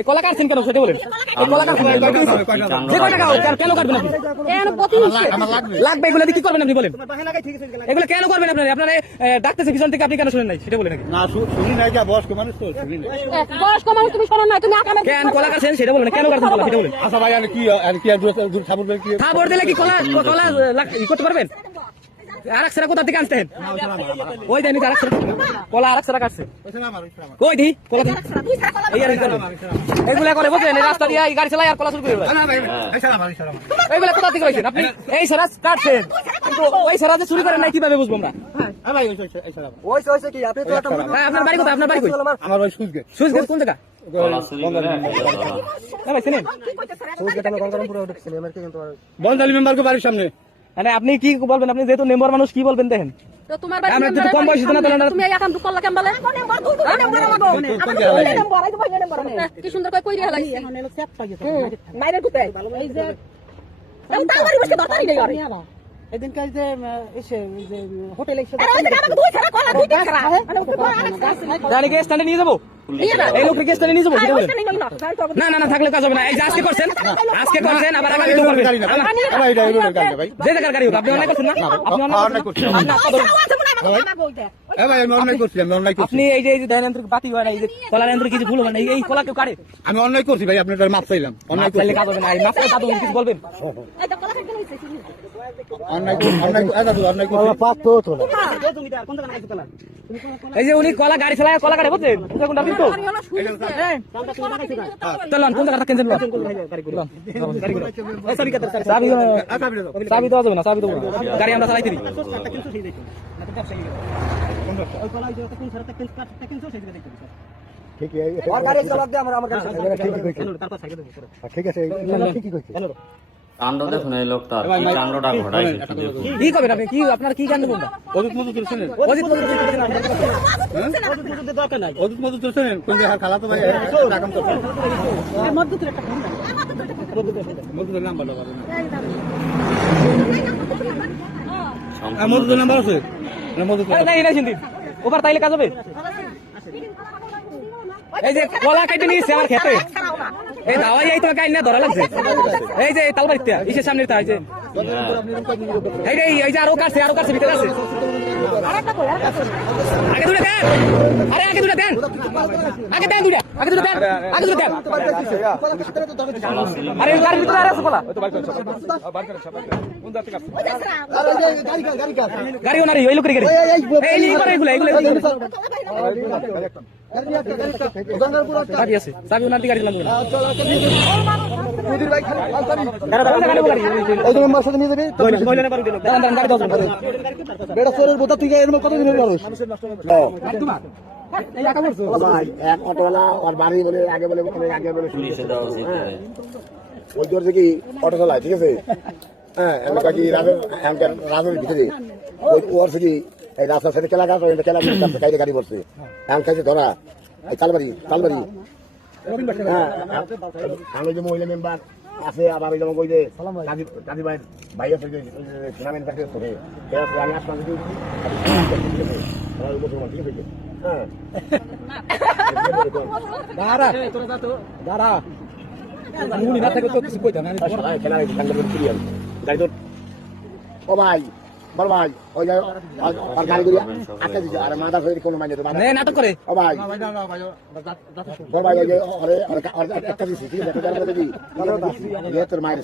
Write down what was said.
এই কলা কাটছেন কেন সেটা বলেন। এই কলা কাটছেন যে কয় টাকা কেন কাটবেন আপনি? লাগবে এগুলো দিয়ে কি করবেন আপনি বলেন? এগুলো কেন করবেন আপনারা? আপনারা ডাকতেছে পিছন থেকে, আপনি কেন শুনেন নাই সেটা বলেন নাকি? না শুনি নাই, যা বয়স্ক মানুষ তো শুনি নাই। বয়স্ক মানুষ তুমি শোনো না, তুমি আকামে কেন কলা কাটছেন সেটা বলেন, কেন কাটছেন কলা সেটা বলেন। আচ্ছা ভাই, আর কি খাবার দেয় কি? খাবার দিলে কি কলা কলা ই করতে পারবেন? আরেক সেরা কোথা থেকে আনতেন? ওই দেন আরেক সেরা কলা, আরেক সেরা কাটছে কই দি কলা দি এই আর এগুলা করে বুঝলেন, এই রাস্তা দিয়ে গাড়ি চালায় আর কলা শুরু করে দেয়। এইগুলা কোথা থেকে পাইছেন আপনি? এই সেরা কাটছেন কিন্তু ওই সেরা যে চুরি করেন নাই কিভাবে বুঝবো আমরা? আপনার বাড়ি কোথায়? আপনার বাড়ি কই? আমার ওই সুজগে সুইচ কোন জায়গা? ভাই চিনেন বন্দালি মেম্বারকে বাড়ির সামনে। মানে আপনি কি বলবেন? আপনি যেহেতু মেম্বার মানুষ কি বলবেন দেখেন। তো তোমার বাড়ি আমরা তো কম বয়সী না, তাহলে তুমি একাম দুকল কেন বলে? কি সুন্দর করে কইরা লাগছে মাইরের গুতে এই যে তাও বাড়ি বসে দরকারই নেই আর এদিন কাজ যে এসে যে হোটেলে এসে জানি কে স্ট্যান্ডে নিয়ে যাবো, এই লোককে কে স্ট্যান্ডে নিয়ে যাবো সেটা বলেন। না না না থাকলে কাজ হবে না। এই যে আজকে করছেন আবার আগামী তো করবেন। যে জায়গার গাড়ি হোক, আপনি অন্যায় করছেন না? আপনি অন্যায় করছেন। আপনি এই যে দয়ানন্ত্র বাতি হয় না, এই যে কলায়ন্ত্র কিছু ভুল হয় না, এই কলা কেউ কাটে? আমি অন্যায় করছি ভাই, আপনার মাপ চাইলাম। অন্যায় চাইলে কাজ হবে না। এই মাপটা দাদু কিছু বলবেন? এই যে উনি কলা গাড়ি চালায় কলা কাটে বুঝছেন? আপনি তো চলুন কোন জায়গা থাকেন চাবি দেওয়া যাবে না, চাবি দেবো না, গাড়ি আমরা চালাইতে দিই। কাণ্ড দেখুন এই লোকটার কি কাণ্ডটা ঘটাইছে। কি করবেন আপনি? কি আপনার কি কাণ্ড কোনটা? অজিত মজুর চলছেন কোন খালা তো ভাই মজুদের নাম্বার মজুদের নাম্বার আছে ওবার তাইলে কাজ হবে। এই যে কলা কেটে নিয়েছে আমার খেতে, এই দাওয়াই এই তো গাইন না ধরা লাগছে। এই যে তালবাড়িতে ইসের সামনে এই যে এই যে আরো কাটছে ভিতরে আছে। আগে দুটো দেন, আরে আগে দুটো দেন, আগে দেন দুটো, আগে দুটো দেন, আগে দুটো দেন। আরে গাড়ি ভিতরে আর আছে কলা গাড়িও না রে, ওই লোকের গাড়ি এই করে এগুলো গাড়ি আছে, চাবি ওনার দিকে গাড়ি লাগবে না। কি অটো চালায়, ঠিক আছে? হ্যাঁ, রাজের ভিতরে ওর কি এই রাস্তার সাথে খেলা গাছ খেলা গাড়ি বসছে এমন খাইছে ধরা এই তালবাড়ি হ্যাঁ, আমি যে মহিলা মেম্বার আছে, আবার যেমন কই যে কাজী ভাই ভাই আছে টুর্নামেন্ট প্র্যাকটিস করে আমি আসলাম যদি মুসলমান, ঠিক আছে? হ্যাঁ ও ভাই বল ভাই ওই গাড়ি গুলি আটকে দিচ্ছে আর মাথা ফেরে কোনো মাইনে নাটক করে। ও ভাই বল ভাই একটা দিচ্ছি, ঠিক আছে? তোর মায়ের